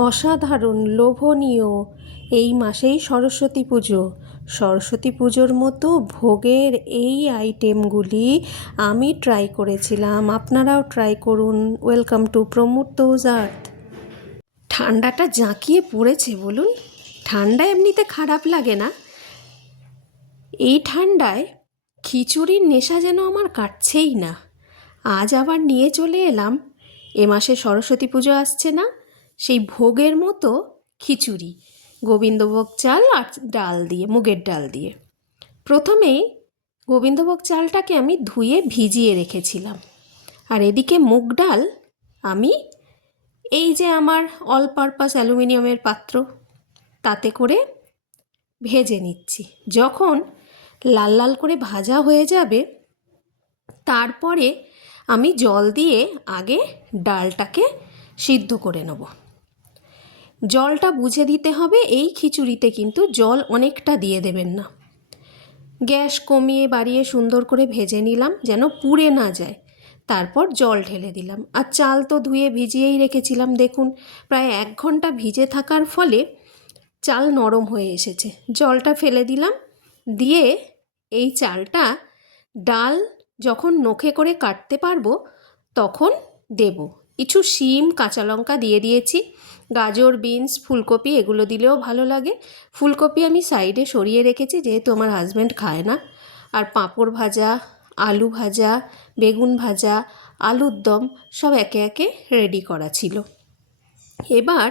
অসাধারণ লোভনীয়। এই মাসেই সরস্বতী পুজো। সরস্বতী পুজোর মতো ভোগের এই আইটেমগুলি আমি ট্রাই করেছিলাম, আপনারাও ট্রাই করুন। ওয়েলকাম টু প্রমোট দোজ আর্থ। ঠান্ডাটা জাঁকিয়ে পড়েছে বলুন। ঠান্ডা এমনিতে খারাপ লাগে না, এই ঠান্ডায় খিচুড়ির নেশা যেন আমার কাটছেই না। আজ আবার নিয়ে চলে এলাম, এ মাসে সরস্বতী পুজো আসছে না, সেই ভোগের মতো খিচুড়ি, গোবিন্দভোগ চাল আর ডাল দিয়ে, মুগের ডাল দিয়ে। প্রথমেই গোবিন্দভোগ চালটাকে আমি ধুয়ে ভিজিয়ে রেখেছিলাম, আর এদিকে মুগ ডাল আমি এই যে আমার অল পারপাস অ্যালুমিনিয়ামের পাত্র, তাতে করে ভেজে নিচ্ছি। যখন লাল লাল করে ভাজা হয়ে যাবে, তারপরে আমি জল দিয়ে আগে ডালটাকে সিদ্ধ করে নেব। জলটা বুঝে দিতে হবে, এই খিচুড়িতে কিন্তু জল অনেকটা দিয়ে দেবেন না। গ্যাস কমিয়ে বাড়িয়ে সুন্দর করে ভেজে নিলাম যেন পুড়ে না যায়, তারপর জল ঢেলে দিলাম। আর চাল তো ধুয়ে ভিজিয়েই রেখেছিলাম, দেখুন প্রায় 1 ঘন্টা ভিজে থাকার ফলে চাল নরম হয়ে এসেছে। জলটা ফেলে দিলাম, দিয়ে এই চালটা ডাল যখন নখে করে কাটতে পারবো তখন দেব। কিছু শিম, কাঁচা লঙ্কা দিয়ে দিয়েছি, গাজর, বিনস, ফুলকপি এগুলো দিলেও ভালো লাগে। ফুলকপি আমি সাইডে সরিয়ে রেখেছি যেহেতু আমার হাজব্যান্ড খায় না। আর পাঁপড় ভাজা, আলু ভাজা, বেগুন ভাজা, আলুর দম সব একে একে রেডি করা ছিল। এবার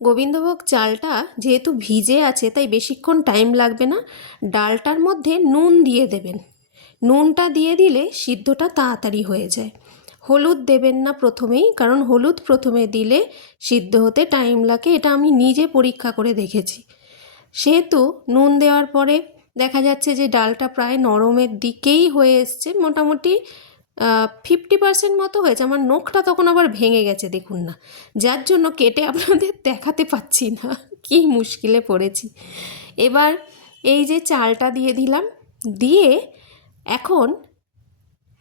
গোবিন্দভোগ চালটা যেহেতু ভিজে আছে তাই বেশিক্ষণ টাইম লাগবে না। ডালটার মধ্যে নুন দিয়ে দেবেন, নুনটা দিয়ে দিলে সিদ্ধটা তাড়াতাড়ি হয়ে যায়। হলুদ দেবেন না প্রথমেই, কারণ হলুদ প্রথমে দিলে সিদ্ধ হতে টাইম লাগে, এটা আমি নিজে পরীক্ষা করে দেখেছি। সেহেতু নুন দেওয়ার পরে দেখা যাচ্ছে যে ডালটা প্রায় নরমের দিকেই হয়ে এসছে, মোটামুটি 50% মতো হয়েছে। আমার নখটা তখন আবার ভেঙে গেছে দেখুন না, যার জন্য কেটে আপনাদের দেখাতে পাচ্ছি না, কি মুশকিলে পড়েছি। এবার এই যে চালটা দিয়ে দিলাম, দিয়ে এখন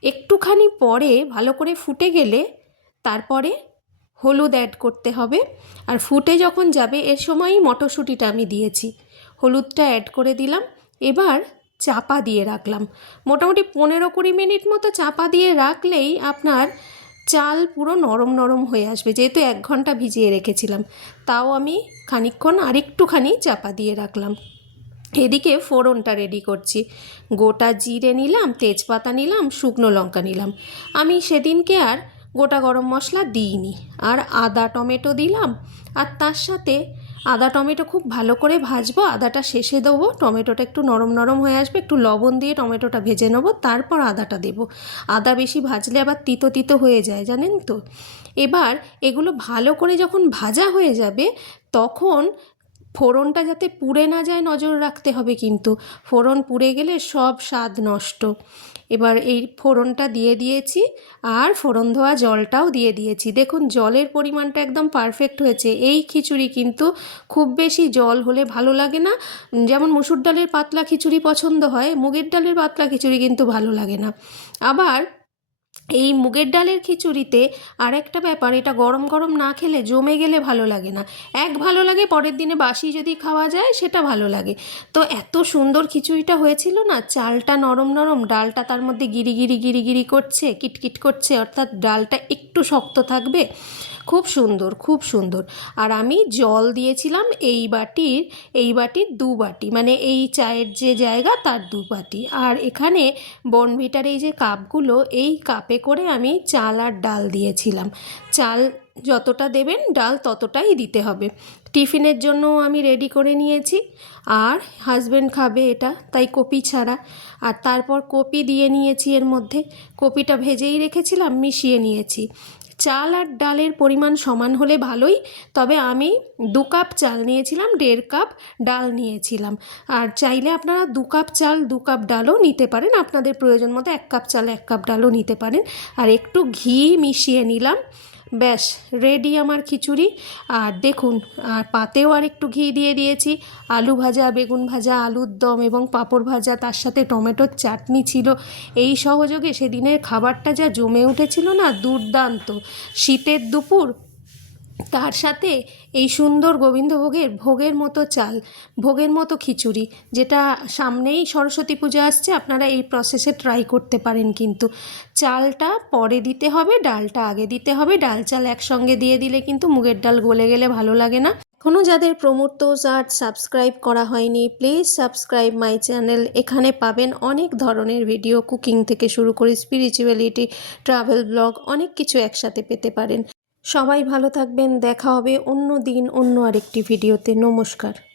একটুখানি পরে ভালো করে ফুটে গেলে তারপরে হলুদ অ্যাড করতে হবে। আর ফুটে যখন যাবে এর সময়ই মটরশুঁটিটা আমি দিয়েছি, হলুদটা অ্যাড করে দিলাম। এবার চাপা দিয়ে রাখলাম, মোটামুটি 15-20 মিনিট মতো চাপা দিয়ে রাখলেই আপনার চাল পুরো নরম নরম হয়ে আসবে, যেহেতু 1 ঘন্টা ভিজিয়ে রেখেছিলাম। তাও আমি খানিকক্ষণ আরেকটুখানি চাপা দিয়ে রাখলাম। এদিকে ফোড়নটা রেডি করছি। গোটা জিরে নিলাম, তেজপাতা নিলাম, শুকনো লঙ্কা নিলাম। আমি সেদিনকে আর গোটা গরম মশলা দিইনি। আর আদা টমেটো দিলাম, আর তার সাথে আদা টমেটো খুব ভালো করে ভাজবো, আদাটা শেষে দেবো, টমেটোটা একটু নরম নরম হয়ে আসবে, একটু লবণ দিয়ে টমেটোটা ভেজে নেবো, তারপর আদাটা দেবো। আদা বেশি ভাজলে আবার তিতো তিতো হয়ে যায় জানেন তো। এবার এগুলো ভালো করে যখন ভাজা হয়ে যাবে তখন ফোড়নটা যাতে পুড়ে না যায় নজর রাখতে হবে, কিন্তু ফোড়ন পুড়ে গেলে সব স্বাদ নষ্ট। এবার এই ফোড়নটা দিয়ে দিয়েছি, আর ফোড়ন ধোয়া জলটাও দিয়ে দিয়েছি। দেখুন জলের পরিমাণটা একদম পারফেক্ট হয়েছে। এই খিচুড়ি কিন্তু খুব বেশি জল হলে ভালো লাগে না, যেমন মুসুর ডালের পাতলা খিচুড়ি পছন্দ হয়, মুগের ডালের পাতলা খিচুড়ি কিন্তু ভালো লাগে না। আবার এই মুগের ডালের খিচুড়িতে আরেকটা ব্যাপার, এটা গরম গরম না খেলে জমে গেলে ভালো লাগে না। ভালো লাগে পরের দিনে বাসি যদি খাওয়া যায় সেটা ভালো লাগে। তো এত সুন্দর খিচুড়িটা হয়েছিল না, চালটা নরম নরম, ডালটা তার মধ্যে গিরি গিরি করছে, কিটকিট করছে, অর্থাৎ ডালটা একটু শক্ত থাকবে। খুব সুন্দর, খুব সুন্দর। আর আমি জল দিয়েছিলাম এই বাটির 2 বাটি, মানে এই চায়ের যে জায়গা তার 2 বাটি। আর এখানে বর্নভিটার এই যে কাপগুলো, এই কাপে করে আমি চাল আর ডাল দিয়েছিলাম। চাল যতটা দেবেন ডাল ততটাই দিতে হবে। টিফিনের জন্য আমি রেডি করে নিয়েছি, আর হাজব্যান্ড খাবে এটা, তাই কপি ছাড়া। আর তারপর কপি দিয়ে নিয়েছি এর মধ্যে, কপিটা ভেজেই রেখেছিলাম, মিশিয়ে নিয়েছি। চাল আর ডালের পরিমাণ সমান হলে ভালোই, তবে আমি 2 কাপ চাল নিয়েছিলাম, 1.5 কাপ ডাল নিয়েছিলাম। আর চাইলে আপনারা 2 কাপ চাল 2 কাপ ডালও নিতে পারেন, আপনাদের প্রয়োজন মতো 1 কাপ চাল 1 কাপ ডালও নিতে পারেন। আর একটু ঘি মিশিয়ে নিলাম, ব্যাস রেডি আমার খিচুড়ি। আর দেখুন, আর পাতেও আর একটু ঘি দিয়ে দিয়েছি। আলু ভাজা, বেগুন ভাজা, আলুর দম এবং পাঁপড় ভাজা, তার সাথে টমেটোর চাটনি ছিল। এই সহযোগে সেদিনের খাবারটা যা জমে উঠেছিল না, দুর্দান্ত। শীতের দুপুর, তার সাথে এই সুন্দর গোবিন্দভোগের ভোগের মতো চাল, ভোগের মতো খিচুড়ি, যেটা সামনেই সরস্বতী পূজা আসছে, আপনারা এই প্রসেসে ট্রাই করতে পারেন। কিন্তু চালটা পরে দিতে হবে, ডালটা আগে দিতে হবে। ডাল চাল একসঙ্গে দিয়ে দিলে কিন্তু মুগের ডাল গলে গেলে ভালো লাগে না। এখনও যাদের প্রমোটোস আর্ট সাবস্ক্রাইব করা হয়নি, প্লিজ সাবস্ক্রাইব মাই চ্যানেল। এখানে পাবেন অনেক ধরনের ভিডিও, কুকিং থেকে শুরু করে স্পিরিচুয়ালিটি, ট্রাভেল ব্লগ, অনেক কিছু একসাথে পেতে পারেন। সবাই ভালো থাকবেন, দেখা হবে অন্য দিন অন্য আরেকটি ভিডিওতে। নমস্কার।